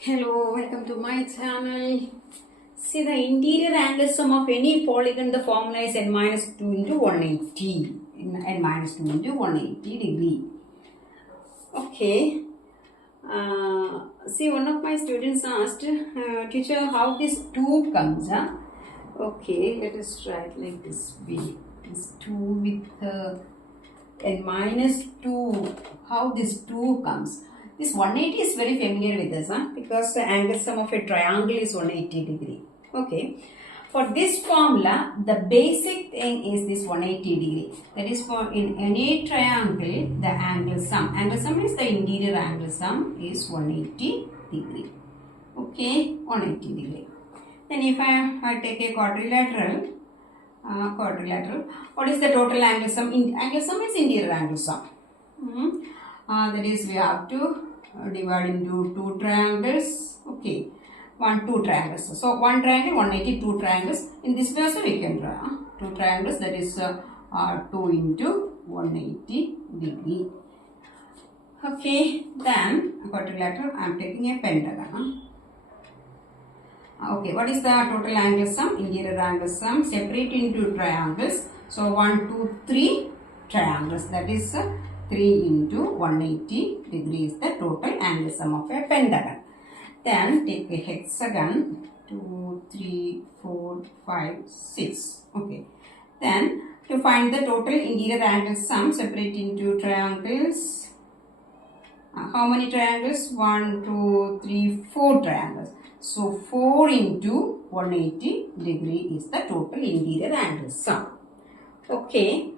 Hello, welcome to my channel. See the interior angle sum of any polygon, the formula is n minus 2 into 180. N minus 2 into 180 degree. Okay. See, one of my students asked, teacher, how this 2 comes? Huh? Okay, let us write like this way. This 2 with n minus 2. How this 2 comes? This 180 is very familiar with us, because the angle sum of a triangle is 180 degree. Okay. For this formula, the basic thing is this 180 degree. That is, for in any triangle, the angle sum. Angle sum is the interior angle sum is 180 degree. Okay, 180 degree. Then if I take a quadrilateral, what is the total angle sum? Angle sum is interior angle sum. That is, we have to divide into 2 triangles. Okay, 2 triangles. So 1 triangle, 180, 2 triangles. In this way also we can draw 2 triangles. That is 2 into 180 degree. Okay, then quadrilateral. I am taking a pentagon. Okay, what is the total angle sum? Interior angle sum. Separate into triangles. So 1, 2, 3 triangles. That is 3 into 180 degrees the total angle sum of a pentagon. Then take a hexagon. 2, 3, 4, 5, 6. Okay. Then to find the total interior angle sum, separate into triangles. How many triangles? 1, 2, 3, 4 triangles. So 4 into 180 degree is the total interior angle sum. Okay.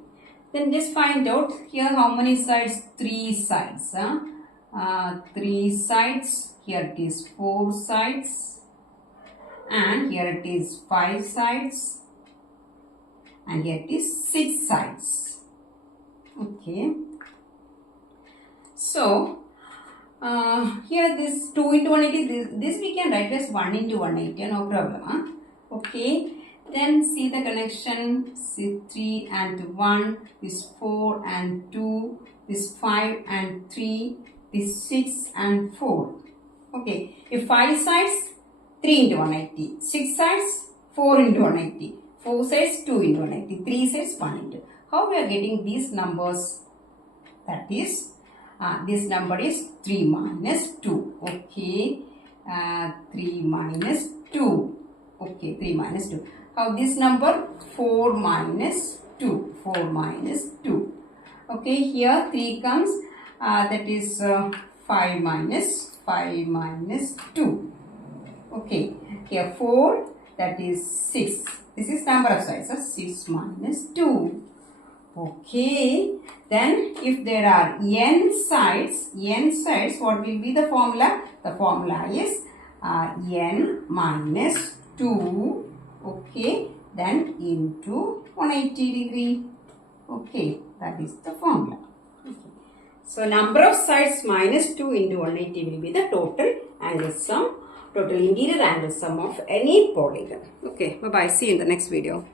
Then just find out here how many sides? 3 sides. 3 sides. Here it is 4 sides. And here it is 5 sides. And here it is 6 sides. Okay. So, here this 2 into 180, this we can write as 1 into 180, no problem. Okay. Then see the connection, see 3 and 1, this 4 and 2, this 5 and 3, this 6 and 4. Okay, if 5 sides, 3 into 180, 6 sides, 4 into 180, 4 sides, 2 into 180, 3 sides, 1 into. How we are getting these numbers? That is, this number is 3 minus 2. Okay, 3 minus 2. Okay, 3 minus 2. How this number? 4 minus 2. 4 minus 2. Okay, here 3 comes. That is 5 minus 2. Okay, here 4. That is 6. This is number of sides. 6 minus 2. Okay. Then if there are n sides, what will be the formula? The formula is n minus 2. Okay, then into 180 degree. Okay, that is the formula. Okay. So, number of sides minus 2 into 180 will be the total angle sum, total interior angle sum of any polygon. Okay, bye-bye. See you in the next video.